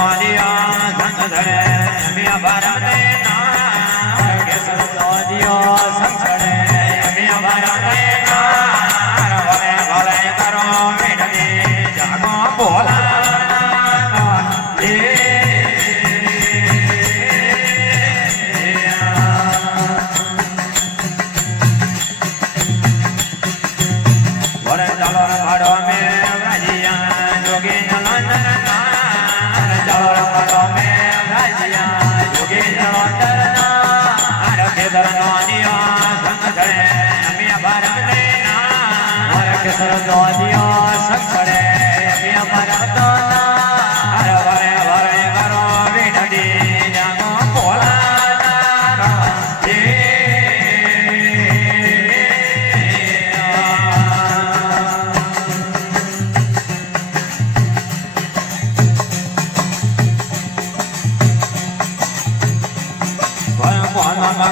નો દિયો સંગ ધરે મિયા ભારતે ના કેસર નો દિયો સંગ ધરે મિયા ભારતે ના ભલે ભલે કરો મેઢી જાગો બોલા સરદોદિયો સંકળે મિયા ભારતો ના હર વરે વરે કરો વિઢડી જાગો બોલા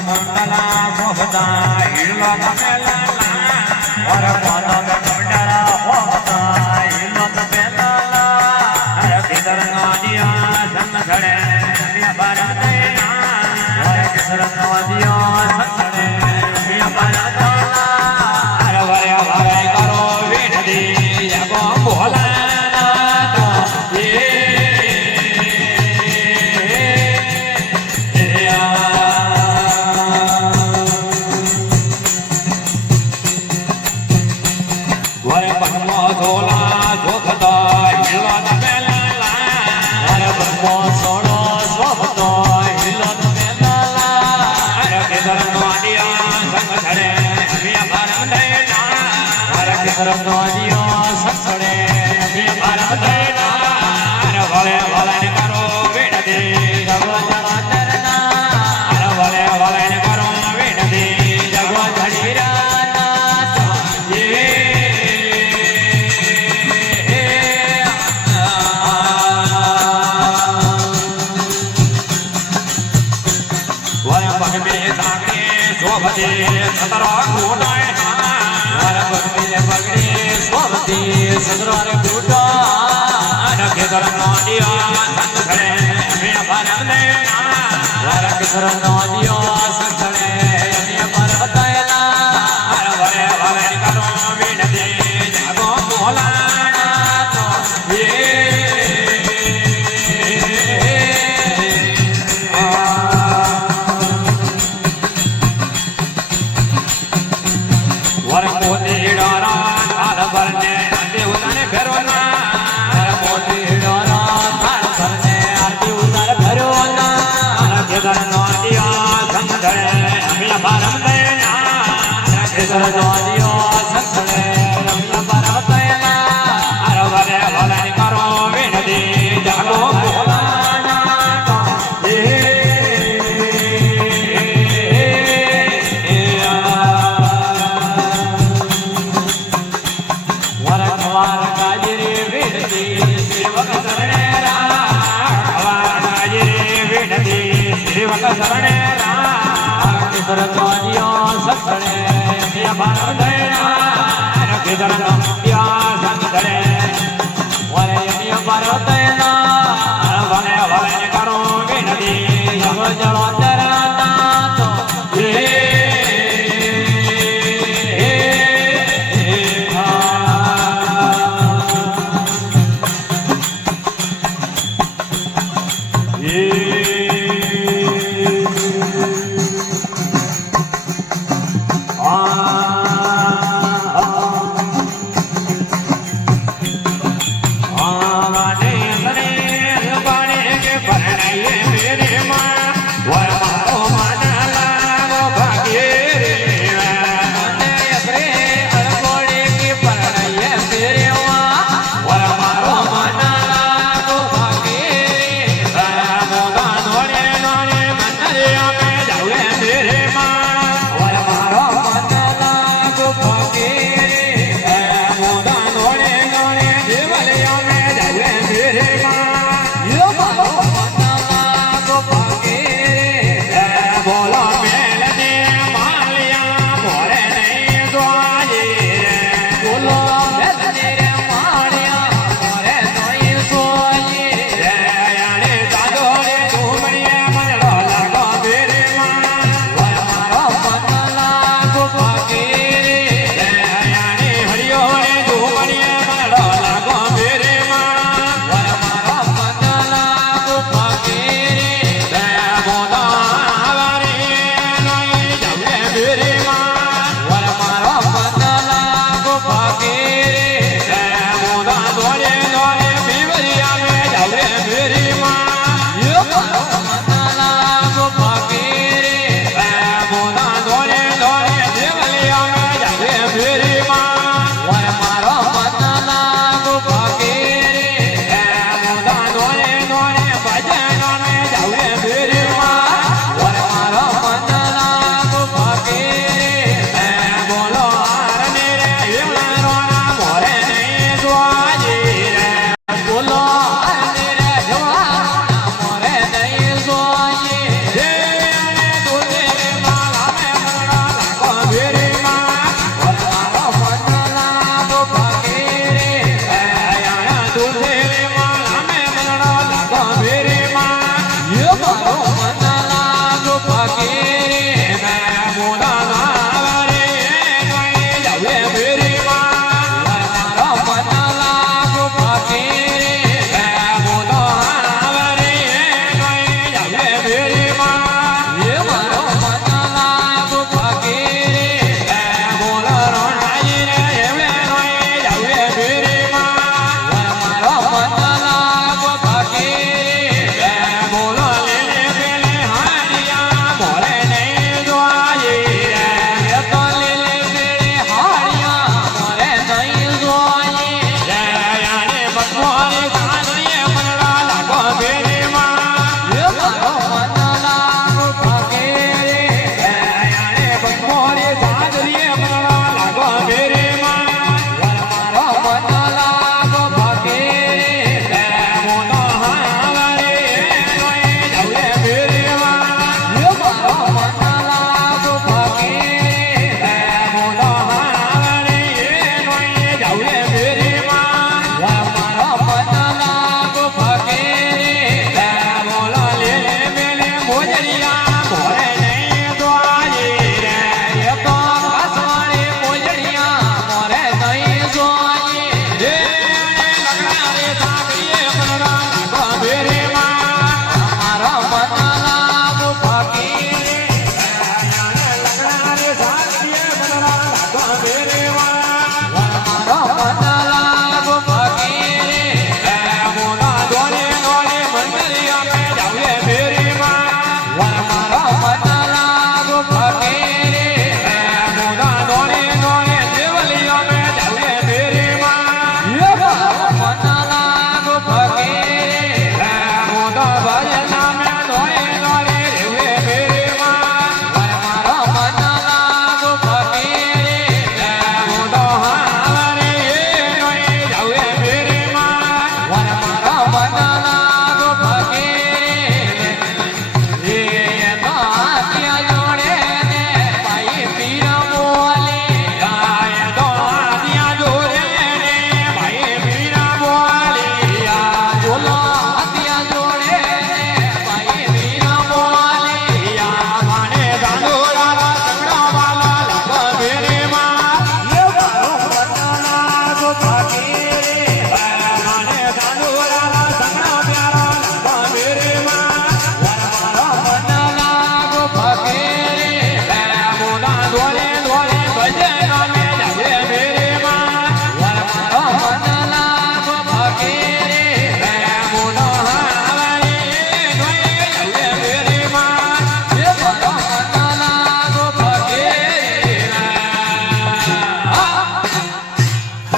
કુંડલા શોભતા હિરલો તમેલા और पाना में कंडरा होता हिम्मत पेला हर किधर नदिया संग खड़े मिया भारत ना हर किधर नदिया संग खड़े मिया भारत ना हर वरे वरे करो विधि जागो बोला तो ये સરદોદિયો સંકળે મિયા ભારતે ના ભલે ભલે કરો વિનતી જગો જળોતર ના ભલે ભલે કરો વિનતી જગો ધડીરા ના વર પગમે સાગરે શોભતે સતરો કોટાય સદરારે બુટા નખેદર નોડિયા સંગ ખડે મિયા ભારતે ના કેસર નોડિયા સંગ ખડે મિયા ભારતે ના વરે વરે કરો વિનતી જાગો બોલા તો વર પોતે ડારા આલ બરને સરદોદિયો સંકળે મિયા ભારતે ના હર વરે વરે કરો વિનતી જાગો બોલા વરખવાર ગાજરી વિનતી સેવક શરણે ગાજરી વિનતી સેવક શરણે સરદોદિયો સંકળે મિયા ભારતે ના કેસર નોડિયા સંગ ધરે વરે મિયા ભારતે ના ભલે ભલે કરો વિનતી જગો જળોતર ના તો ભાઈ